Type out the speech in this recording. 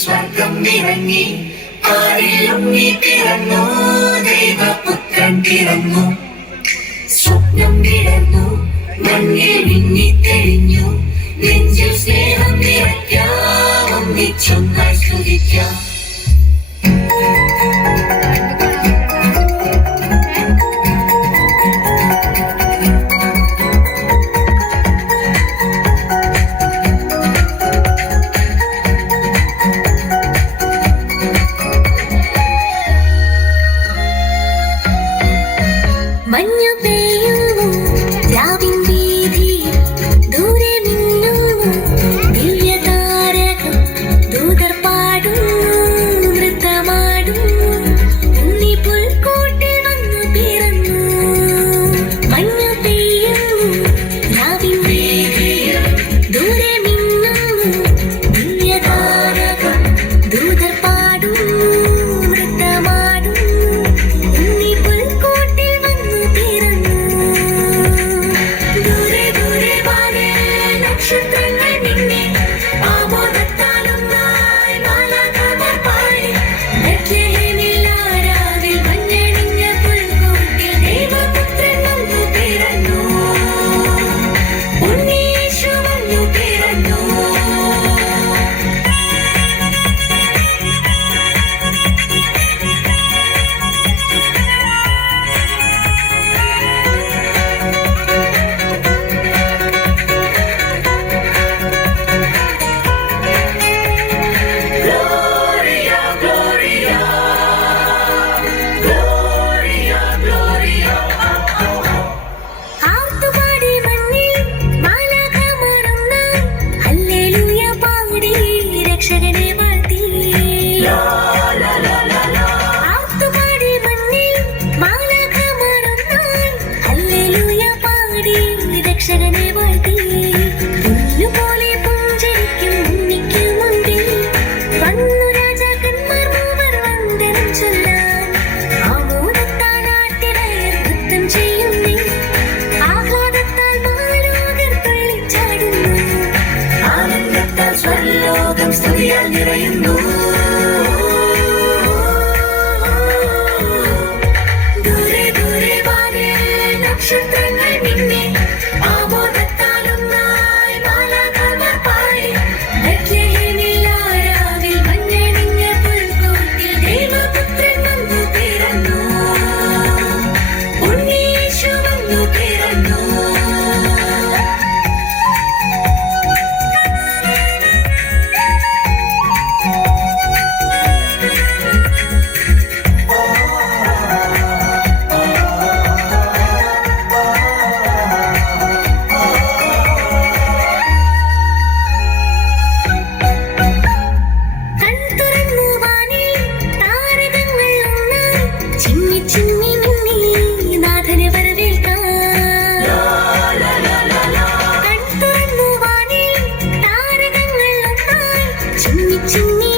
സ്വർഗം നിറങ്ങി ആരിലും നീ പിറന്നു ദൈവപുത്രൻ പിറന്നു സ്വപ്നം വിടർന്നു മണ്ണിൽ മിന്നി തെളിഞ്ഞു നെഞ്ചിൽ സ്നേഹം നിറയ്ക്കാം ഒന്നിച്ചൊന്നായി സ്തുതിക്കാം മഞ്ഞു പെയ്യുന്നു രാവിൻ വീഥി ദൂരെ മിന്നുന്നു ദിവ്യതാരകം ദൂതർ പാടുന്നു നൃത്തമാടുന്നു ഉണ്ണി പുൽക്കൂട്ടിൽ വന്നു പിറന്നു മഞ്ഞു പെയ്യുന്നു രാവിൻ വീഥി ദൂരെ മിന്നുന്നു ദിവ്യതാരകം ദൂതർ പാടുന്നു നൃത്തമാടുന്നു ഉണ്ണി പുൽക്കൂട്ടിൽ നക്ഷത്രങ്ങൾ നിന്നെ ആമോദത്താലൊന്നായി മാലാഖമാർ പാടി ബെത്ലഹേമിൽ ആരാവിൽ മഞ്ഞണിഞ്ഞ പുൽക്കൂട്ടിൽ ദൈവപുത്രൻ വന്നു പിറന്നു ഉണ്ണീശു വന്നു പിറന്നു രക്ഷകനെ വാഴ്ത്തി ആർത്തുപാടി മണ്ണിൽ മാലാഖമാരൊന്നായി ഹല്ലേലൂയ പാടി രക്ഷകനെ വാഴ്ത്തി പുല്ലുപോലെ പുഞ്ചിരിക്കും ഉണ്ണിക്ക് മുൻപിൽ വന്നു രാജാക്കന്മാർ മൂവർ വന്ദനം ചൊല്ലാൻ ആമോദത്താൽ ആട്ടിടയർ നൃത്തം ചെയ്യുന്നേ ആഹ്ലാദത്താൽ മാലോകർ തുള്ളിച്ചാടുന്നു ആനന്ദത്താൽ സ്വർലോകം സ്തുതിയാൽ നിറയുന്നു ദൂരെ ദൂരെ വാനിൽ നക്ഷത്രങ്ങൾ നിന്നെ ആമോദത്താലൊന്നായി മാലാഖമാർ പാടി ബെത്ലഹേമിൽ ആരാവിൽ മഞ്ഞണിഞ്ഞ പുൽക്കൂട്ടിൽ ദൈവപുത്രൻ വന്നു പിറന്നു ഉണ്ണീശു വന്നു പിറന്നു ചിന്നി ചിന്നി മിന്നി നാഥനെ വരവേൽക്കാം കൺതുറന്നു വാനിൽ താരകങ്ങൾ ഒന്നായി ചിന്നി ചിന്നി